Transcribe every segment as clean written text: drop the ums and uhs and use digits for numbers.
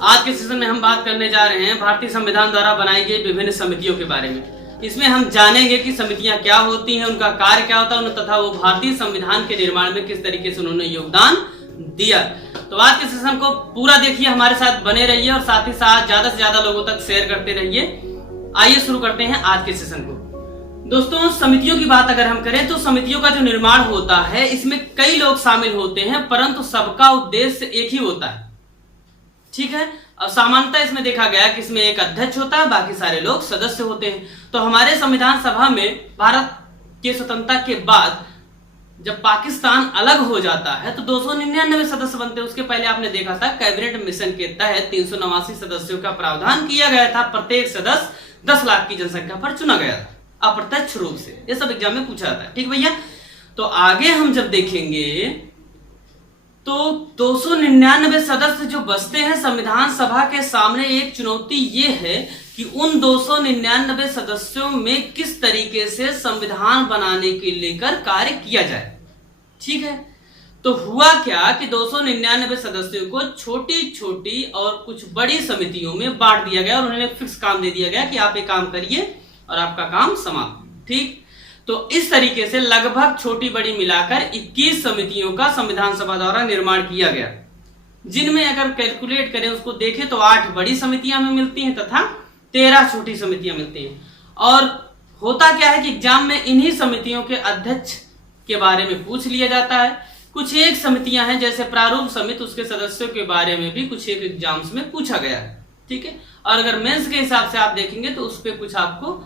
आज के सेशन में हम बात करने जा रहे हैं भारतीय संविधान द्वारा बनाई गई विभिन्न समितियों के बारे में। इसमें हम जानेंगे कि समितियां क्या होती हैं, उनका कार्य क्या होता है तथा वो भारतीय संविधान के निर्माण में किस तरीके से उन्होंने योगदान दिया। तो आज के सेशन को पूरा देखिए, हमारे साथ बने रहिए और साथ ही साथ ज्यादा से ज्यादा लोगों तक शेयर करते रहिए। आइए शुरू करते हैं आज के सेशन को। दोस्तों, समितियों की बात अगर हम करें तो समितियों का जो निर्माण होता है इसमें कई लोग शामिल होते हैं, परंतु सबका उद्देश्य एक ही होता है। ठीक है। अब सामान्यतः इसमें देखा गया कि इसमें एक अध्यक्ष होता है, बाकी सारे लोग सदस्य होते हैं। तो हमारे संविधान सभा में भारत के स्वतंत्रता के बाद जब पाकिस्तान अलग हो जाता है तो 299 सदस्य बनते हैं। उसके पहले आपने देखा था कैबिनेट मिशन के तहत 389 सदस्यों का प्रावधान किया गया था। प्रत्येक सदस्य 10 लाख की जनसंख्या पर चुना गया था अप्रत्यक्ष रूप से। ये सब एग्जाम में पूछा जाता है। ठीक भैया। तो आगे हम जब देखेंगे तो 299 सदस्य जो बचते हैं संविधान सभा के सामने एक चुनौती ये है कि उन 299 सदस्यों में किस तरीके से संविधान बनाने के लेकर कार्य किया जाए। ठीक है। तो हुआ क्या कि 299 सदस्यों को छोटी छोटी और कुछ बड़ी समितियों में बांट दिया गया और उन्हें फिक्स काम दे दिया गया कि आप एक काम करिए और आपका काम समाप्त। ठीक। तो इस तरीके से लगभग छोटी बड़ी मिलाकर 21 समितियों का संविधान सभा द्वारा निर्माण किया गया, जिनमें अगर कैलकुलेट करें उसको देखें तो 8 बड़ी समितियां हमें मिलती हैं तथा 13 छोटी समितियां मिलती हैं। और होता क्या है कि एग्जाम में इन्हीं समितियों के अध्यक्ष के बारे में पूछ लिया जाता है। कुछ एक समितियां हैं जैसे प्रारूप समिति, उसके सदस्यों के बारे में भी कुछ एक एग्जाम्स में पूछा गया है। ठीक है। और अगर मेंस के हिसाब से आप देखेंगे तो उस पर कुछ आपको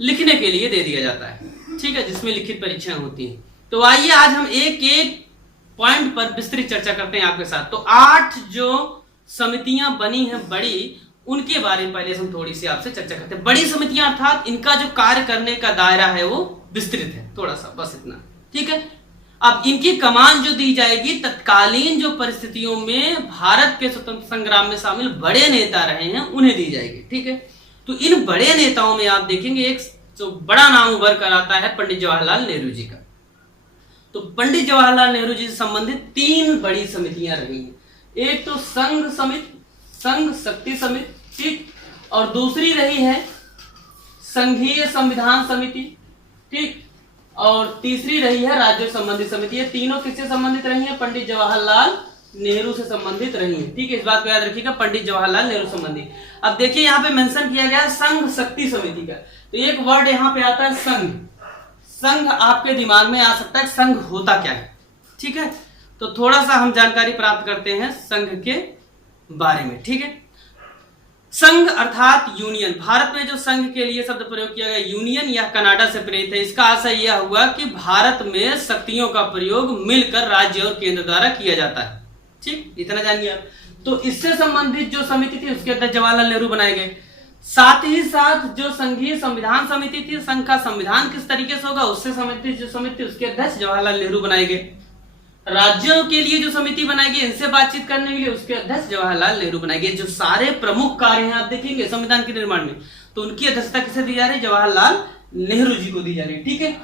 लिखने के लिए दे दिया जाता है। ठीक है, जिसमें लिखित परीक्षाएं होती हैं। तो आइए आज हम एक एक पॉइंट पर विस्तृत चर्चा करते हैं आपके साथ। तो 8 जो समितियां बनी हैं बड़ी, उनके बारे में पहले हम थोड़ी सी आपसे चर्चा करते हैं। बड़ी समितियां अर्थात इनका जो कार्य करने का दायरा है वो विस्तृत है, थोड़ा सा, बस इतना। ठीक है। अब इनकी कमान जो दी जाएगी तत्कालीन जो परिस्थितियों में भारत के स्वतंत्र संग्राम में शामिल बड़े नेता रहे हैं उन्हें दी जाएगी। ठीक है। तो इन बड़े नेताओं में आप देखेंगे एक जो बड़ा नाम उभर कर आता है पंडित जवाहरलाल नेहरू जी का। तो पंडित जवाहरलाल नेहरू जी से संबंधित 3 बड़ी समितियां रही हैं। एक तो संघ समिति, संघ शक्ति समिति, ठीक, और दूसरी रही है संघीय संविधान समिति, ठीक, और तीसरी रही है राज्य संबंधी समिति। ये तीनों किससे संबंधित रही है? पंडित जवाहरलाल नेहरू से संबंधित रही है। ठीक है, इस बात को याद रखिएगा, पंडित जवाहरलाल नेहरू संबंधी। अब देखिए यहाँ पे मेंशन किया गया है संघ शक्ति समिति का। तो एक वर्ड यहाँ पे आता है संघ। संघ आपके दिमाग में आ सकता है संघ होता क्या है। ठीक है। तो थोड़ा सा हम जानकारी प्राप्त करते हैं संघ के बारे में। ठीक है। संघ अर्थात यूनियन। भारत में जो संघ के लिए शब्द प्रयोग किया गया यूनियन या कनाडा से प्रेरित है। इसका आशय यह हुआ कि भारत में शक्तियों का प्रयोग मिलकर राज्य और केंद्र द्वारा किया जाता है। ठीक, इतना जानिए आप। तो इससे संबंधित जो समिति थी उसके अध्यक्ष जवाहरलाल नेहरू बनाए गए। साथ ही साथ जो संघीय संविधान समिति थी, संघ का संविधान किस तरीके से होगा उससे संबंधित जो समिति उसके अध्यक्ष जवाहरलाल नेहरू बनाए गए। राज्यों के लिए जो समिति बनाई गई इनसे बातचीत करने के लिए उसके अध्यक्ष जवाहरलाल नेहरू बनाए गए। जो सारे प्रमुख कार्य हैं आप देखेंगे संविधान के निर्माण में, तो उनकी अध्यक्षता किसे दी जा रही है? जवाहरलाल नेहरू जी को दी जा रही है। ठीक है।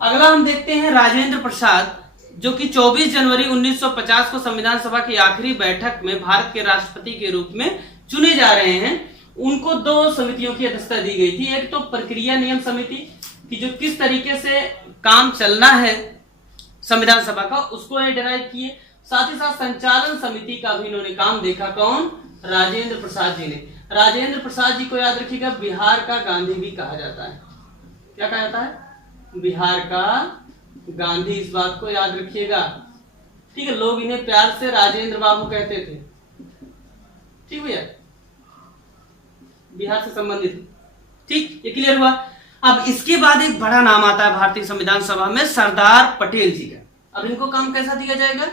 अगला हम देखते हैं राजेंद्र प्रसाद, जो कि 24 जनवरी 1950 को संविधान सभा की आखिरी बैठक में भारत के राष्ट्रपति के रूप में चुने जा रहे हैं। उनको 2 समितियों की अध्यक्षता दी गई थी। एक तो प्रक्रिया नियम समिति की जो किस तरीके से काम चलना है संविधान सभा का उसको डिराइव किए। साथ ही साथ संचालन समिति का भी इन्होंने काम देखा। कौन? राजेंद्र प्रसाद जी ने। राजेंद्र प्रसाद जी को याद रखिएगा, बिहार का गांधी भी कहा जाता है। क्या कहा जाता है? बिहार का गांधी। इस बात को याद रखिएगा। ठीक है। लोग इन्हें प्यार से राजेंद्र बाबू कहते थे। ठीक भैया, बिहार से संबंधित। ठीक, ये क्लियर हुआ। अब इसके बाद एक बड़ा नाम आता है भारतीय संविधान सभा में, सरदार पटेल जी का। अब इनको काम कैसा दिया जाएगा?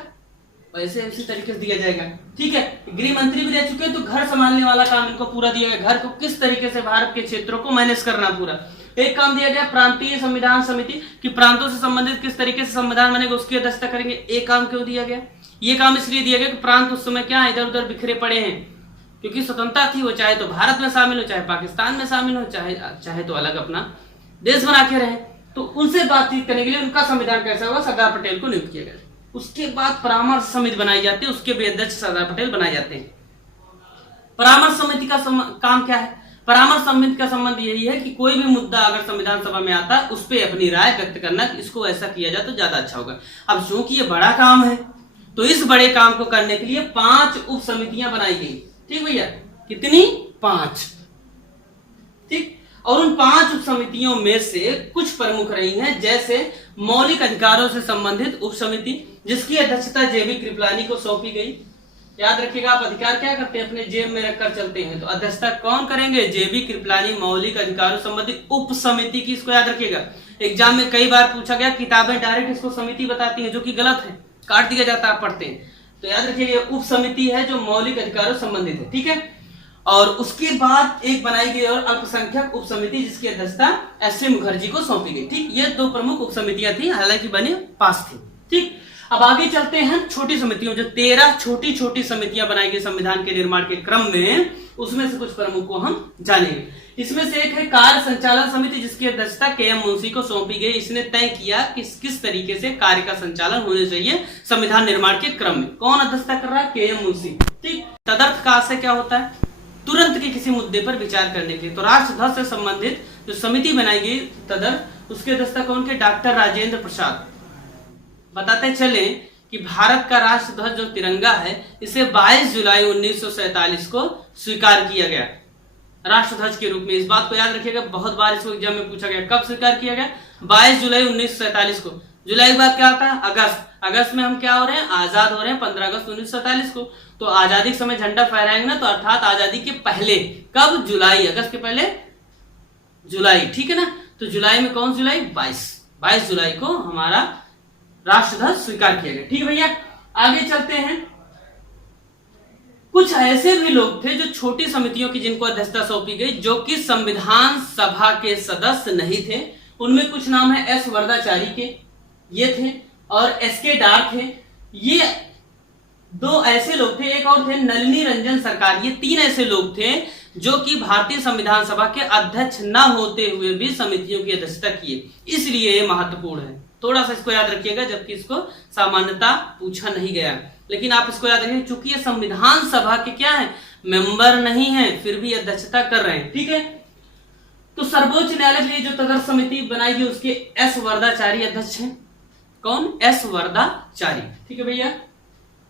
वैसे इसी तरीके से दिया जाएगा। ठीक है। गृह मंत्री भी रह चुके हैं तो घर संभालने वाला काम इनको पूरा दिया गया। घर को किस तरीके से भारत के क्षेत्रों को मैनेज करना पूरा। एक काम दिया गया प्रांतीय संविधान समिति कि प्रांतों से संबंधित किस तरीके से संविधान बनेगा उसकी अध्यक्षता करेंगे। एक काम क्यों दिया गया? ये काम इसलिए दिया गया कि प्रांत उस समय क्या इधर उधर बिखरे पड़े हैं, क्योंकि स्वतंत्रता थी, वो चाहे तो भारत में शामिल हो, चाहे पाकिस्तान में शामिल हो, चाहे तो अलग अपना देश बना के रहे। तो उनसे बातचीत करने के लिए उनका संविधान कैसा होगा? सरदार पटेल को नियुक्त किया गया। उसके बाद परामर्श समिति बनाई जाती है, उसके भी अध्यक्ष सरदार पटेल बनाए जाते हैं। परामर्श समिति का काम क्या है? परामर्श समिति का संबंध यही है कि कोई भी मुद्दा अगर संविधान सभा में आता है उस पर अपनी राय व्यक्त करना कि इसको ऐसा किया जाए तो ज्यादा अच्छा होगा। अब चूंकि ये बड़ा काम है तो इस बड़े काम को करने के लिए 5 उप समितियां बनाई गई। ठीक भैया, कितनी? 5। ठीक, और उन 5 उप समितियों में से कुछ प्रमुख रही हैं, जैसे मौलिक अधिकारों से संबंधित उप समिति जिसकी अध्यक्षता जेबी कृपलानी को सौंपी गई। याद रखिएगा, आप अधिकार क्या करते हैं? अपने जेब में रखकर चलते हैं, तो अध्यक्षता कौन करेंगे? जेबी कृपलानी। मौलिक अधिकारों संबंधी उप समिति की, इसको याद रखिएगा। एग्जाम में कई बार पूछा गया, किताबें डायरेक्ट इसको समिति बताती हैं, जो कि गलत है, काट दिया जाता है, आप पढ़ते हैं। तो याद रखिएगा, उप समिति है जो मौलिक अधिकारों संबंधित है। ठीक है, और उसके बाद एक बनाई गई और अल्पसंख्यक उप समिति जिसकी अध्यक्षता एस.सी. मुखर्जी को सौंपी गई। ठीक, ये 2 प्रमुख उप समितियां थी, हालांकि बनी पास थी। ठीक, अब आगे चलते हैं छोटी समितियों, जो 13 छोटी छोटी समितियां बनाई गई संविधान के निर्माण के क्रम में, उसमें से कुछ प्रमुख को हम जानेंगे। इसमें से एक है कार्य संचालन समिति जिसकी अध्यक्षता के.एम. मुंशी को सौंपी गई। इसने तय किया कि किस तरीके से कार्य का संचालन होना चाहिए संविधान निर्माण के क्रम में। कौन अध्यक्षता कर रहा है? के.एम. मुंशी। ठीक, तदर्थ का आशय क्या होता है? तुरंत के किसी मुद्दे पर विचार करने के लिए। तो राष्ट्रध्वज से संबंधित जो समिति बनाई गई तदर्थ, उसकी अध्यक्षता कौन के? डॉक्टर राजेंद्र प्रसाद। बताते चले कि भारत का राष्ट्रध्वज जो तिरंगा है, इसे 22 जुलाई 1947 को स्वीकार किया गया राष्ट्रध्वज के रूप में। इस बात को याद रखिएगा, बहुत बार इसको एग्जाम में पूछा गया, कब स्वीकार किया गया? 22 जुलाई 1947 को। जुलाई के बाद क्या आता है? अगस्त। अगस्त में हम क्या हो रहे हैं? आजाद हो रहे हैं 15 अगस्त 1947 को। तो आजादी के समय झंडा फहराएंगे ना, तो अर्थात आजादी के पहले। कब? जुलाई। अगस्त के पहले जुलाई। ठीक है ना, तो जुलाई में कौन? जुलाई 22 जुलाई को हमारा राष्ट्रध्वज स्वीकार किया गया। ठीक है भैया, आगे चलते हैं। कुछ ऐसे भी लोग थे जो छोटी समितियों की जिनको अध्यक्षता सौंपी गई, जो कि संविधान सभा के सदस्य नहीं थे। उनमें कुछ नाम है एस वरदाचारी के, ये थे, और एस.के. डार थे। ये 2 ऐसे लोग थे। एक और थे नलिनी रंजन सरकार। ये 3 ऐसे लोग थे जो कि भारतीय संविधान सभा के अध्यक्ष न होते हुए भी समितियों की अध्यक्षता किए। इसलिए ये महत्वपूर्ण है, थोड़ा सा इसको याद रखिएगा, जबकि इसको सामान्यता पूछा नहीं गया। लेकिन आप इसको याद रखिए, चूंकि ये संविधान सभा के क्या है? मेंबर नहीं है, फिर भी अध्यक्षता कर रहे हैं। ठीक है, तो सर्वोच्च न्यायालय के लिए जो तदर्थ समिति बनाई गई उसके एस वरदाचारी अध्यक्ष हैं। कौन? एस वरदाचारी। ठीक है भैया,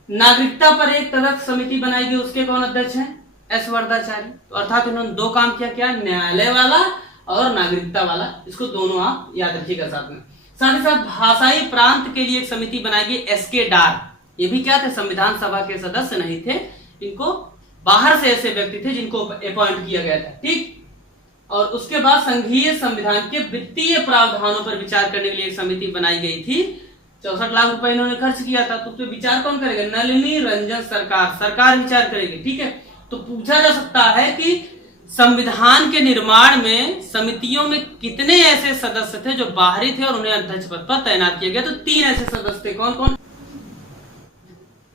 नागरिकता पर एक तदर्थ समिति बनाई गई, उसके कौन अध्यक्ष हैं? एस वरदाचारी। तो अर्थात इन्होंने 2 काम किया, क्या? न्यायालय वाला और नागरिकता वाला। इसको दोनों आप याद रखिएगा साथ में। साथ ही साथ भाषाई प्रांत के लिए एक समिति बनाई गई, एस.के. डार। ये भी क्या थे? संविधान सभा के सदस्य नहीं थे, इनको बाहर से ऐसे व्यक्ति थे जिनको अपॉइंट किया गया था। ठीक, और उसके बाद संघीय संविधान के वित्तीय प्रावधानों पर विचार करने के लिए एक समिति बनाई गई थी। 64 लाख रुपए इन्होंने खर्च किया था। तो उस पर विचार कौन करेगा? नलिनी रंजन सरकार विचार करेगी। ठीक है, तो पूछा जा सकता है कि संविधान के निर्माण में समितियों में कितने ऐसे सदस्य थे जो बाहरी थे और उन्हें अध्यक्ष पद पर तैनात किया गया? तो 3 ऐसे सदस्य थे। कौन कौन?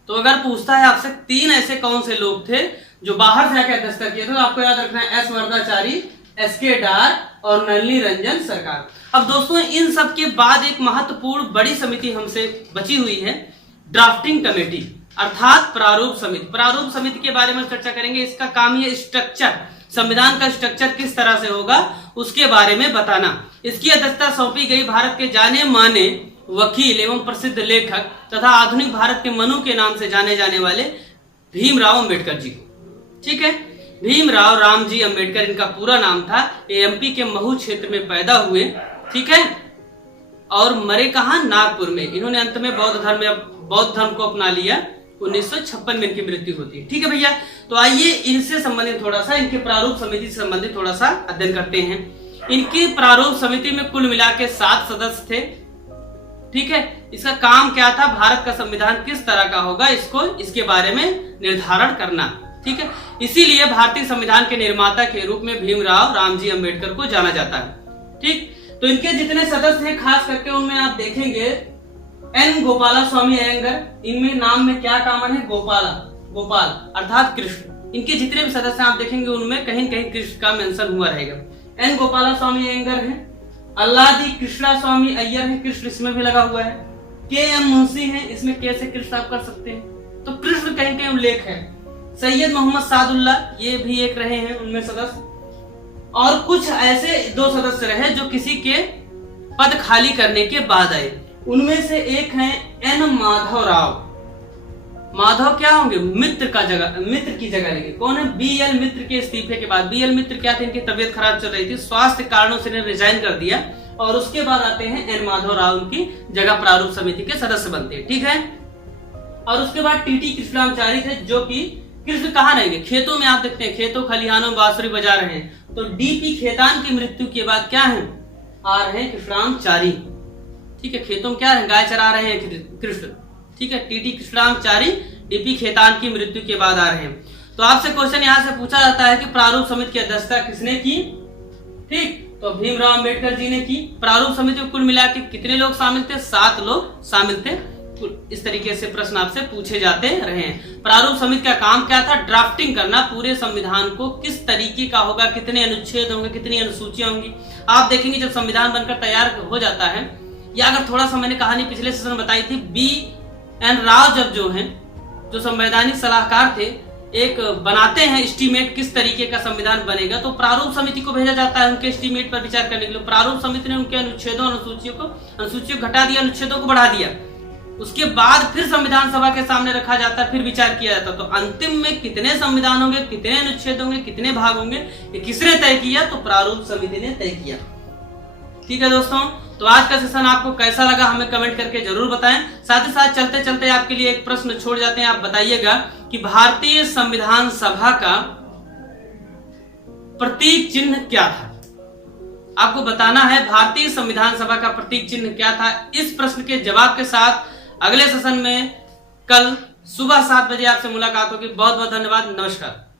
तो अगर पूछता है आपसे 3 ऐसे कौन से लोग थे जो बाहर से आकर अध्यक्षता किए थे, तो आपको याद रखना है एस वरदाचारी, एस.के. डार और नलिनी रंजन सरकार। अब दोस्तों, इन सब के बाद एक महत्वपूर्ण बड़ी समिति हमसे बची हुई है, ड्राफ्टिंग कमेटी, अर्थात प्रारूप समिति। प्रारूप समिति के बारे में चर्चा करेंगे। इसका काम ये स्ट्रक्चर, संविधान का स्ट्रक्चर किस तरह से होगा उसके बारे में बताना। इसकी अध्यक्षता सौंपी गई भारत के जाने माने वकील एवं प्रसिद्ध लेखक तथा आधुनिक भारत के मनु के नाम से जाने जाने वाले भीमराव अंबेडकर जी को। ठीक है, भीमराव रामजी अंबेडकर इनका पूरा नाम था। एमपी के महू क्षेत्र में पैदा हुए। ठीक है, और मरे कहां? नागपुर में। इन्होंने अंत में बौद्ध धर्म को अपना लिया। 1956 में इनकी मृत्यु होती है। ठीक है भैया, तो आइए इनसे संबंधित थोड़ा सा, इनके प्रारूप समिति से संबंधित थोड़ा सा अध्ययन करते हैं। इनकी प्रारूप समिति में कुल मिला के 7 सदस्य थे। ठीक है, इसका काम क्या था? भारत का संविधान किस तरह का होगा, इसके बारे में निर्धारण करना। ठीक है, इसीलिए भारतीय संविधान के निर्माता के रूप में भीमराव रामजी अंबेडकर को जाना जाता है। ठीक, तो इनके जितने सदस्य हैं, खास करके उनमें आप देखेंगे एन गोपाला स्वामी अयंगर। इनमें नाम में क्या कॉमन है? गोपाल अर्थात कृष्ण। इनके जितने भी सदस्य आप देखेंगे उनमें कहीं कहीं कृष्ण का मेंशन हुआ रहेगा। एन गोपाला स्वामी अयंगर है, अल्लादी कृष्णा स्वामी अय्यर है, कृष्ण इसमें भी लगा हुआ है। के.एम. मुंशी है, इसमें के से कृष्ण आप कर सकते हैं, तो कृष्ण कहीं कहीं उल्लेख है। सैयद मोहम्मद सादुल्ला, ये भी एक रहे हैं उनमें सदस्य, और कुछ ऐसे 2 सदस्य रहे जो किसी के पद खाली करने के बाद आए। उनमें से एक है एन माधव राव। माधव क्या होंगे? मित्र की जगह लेंगे। कौन है? BL मित्र के इस्तीफे के बाद। BL मित्र क्या थे? इनकी तबीयत खराब चल रही थी, स्वास्थ्य कारणों से इन्हें रिजाइन कर दिया, और उसके बाद आते हैं एन माधव राव, उनकी जगह प्रारूप समिति के सदस्य बनते हैं। ठीक है। और उसके बाद TT कृष्णाचारी थे, जो कि कृष्ण कहाँ रहेंगे? खेतों में। आप देखते हैं खेतों खलिहानों में बांसुरी बजा रहे हैं। तो DP खेतान की मृत्यु के बाद क्या है? आ रहे हैं कृष्णाचारी। ठीक है, खेतों में क्या है? गाय चरा रहे हैं कृष्ण। ठीक है, TT कृष्णाचारी DP खेतान की मृत्यु के बाद आ रहे हैं। तो आपसे क्वेश्चन यहाँ से पूछा जाता है कि प्रारूप समिति की अध्यक्षता किसने की? ठीक, तो भीमराव अंबेडकर जी ने की। प्रारूप समिति में कुल मिला के कितने लोग शामिल थे? 7 लोग शामिल थे। इस तरीके से प्रश्न आपसे पूछे जाते रहे हैं। प्रारूप समिति का काम क्या था? ड्राफ्टिंग करना, पूरे संविधान को किस तरीके का होगा, कितने अनुच्छेद होंगे, कितनी अनुसूचियां होंगी। आप देखेंगे जब संविधान बनकर तैयार हो जाता है, या अगर थोड़ा सा मैंने कहानी पिछले सेशन में बताई थी, BN राव जब जो है, जो संवैधानिक सलाहकार थे, एक बनाते हैं एस्टीमेट किस तरीके का संविधान बनेगा, तो प्रारूप समिति को भेजा जाता है उनके एस्टीमेट पर विचार करने के लिए। प्रारूप समिति ने उनके अनुच्छेदों अनुसूचियों को घटा दिया, अनुच्छेदों को बढ़ा दिया। उसके बाद फिर संविधान सभा के सामने रखा जाता है, फिर विचार किया जाता है। तो अंतिम में कितने संविधान होंगे, कितने अनुच्छेद होंगे, कितने भाग होंगे, ये किसने तय किया? तो प्रारूप समिति ने तय किया। ठीक है दोस्तों, तो आज का सेशन आपको कैसा लगा हमें कमेंट करके जरूर बताएं। साथ ही साथ चलते चलते आपके लिए एक प्रश्न छोड़ जाते हैं। आप बताइएगा कि भारतीय संविधान सभा का प्रतीक चिन्ह क्या था? आपको बताना है भारतीय संविधान सभा का प्रतीक चिन्ह क्या था। इस प्रश्न के जवाब के साथ अगले सेशन में कल सुबह 7 बजे आपसे मुलाकात होगी। बहुत बहुत धन्यवाद। नमस्कार।